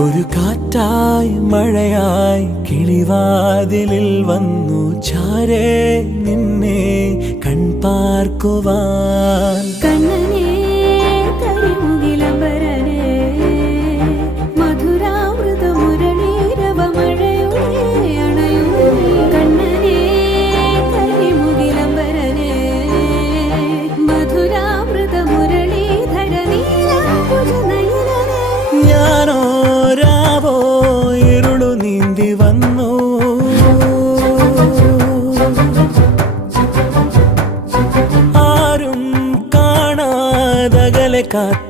ഒരു കാറ്റായി മഴയായി കിളിവാതിലിൽ വന്നു ചാരേ നിന്നെ കൺപാർക്കുവാൻ. കണ്ണനേ കരിമുകിലംബരനേ മധുരാമൃത മുരളീരവ മഴയുടെ അണയുന്നേ. കണ്ണനേ കരിമുകിലംബരനേ മധുരാമൃത മുരളീധര നീലാംബുജ നയനനേ. ഞാനോ രാവോ ഇരുളു നീന്തി വന്നു, ആരും കാണാതകലെ കാത്തു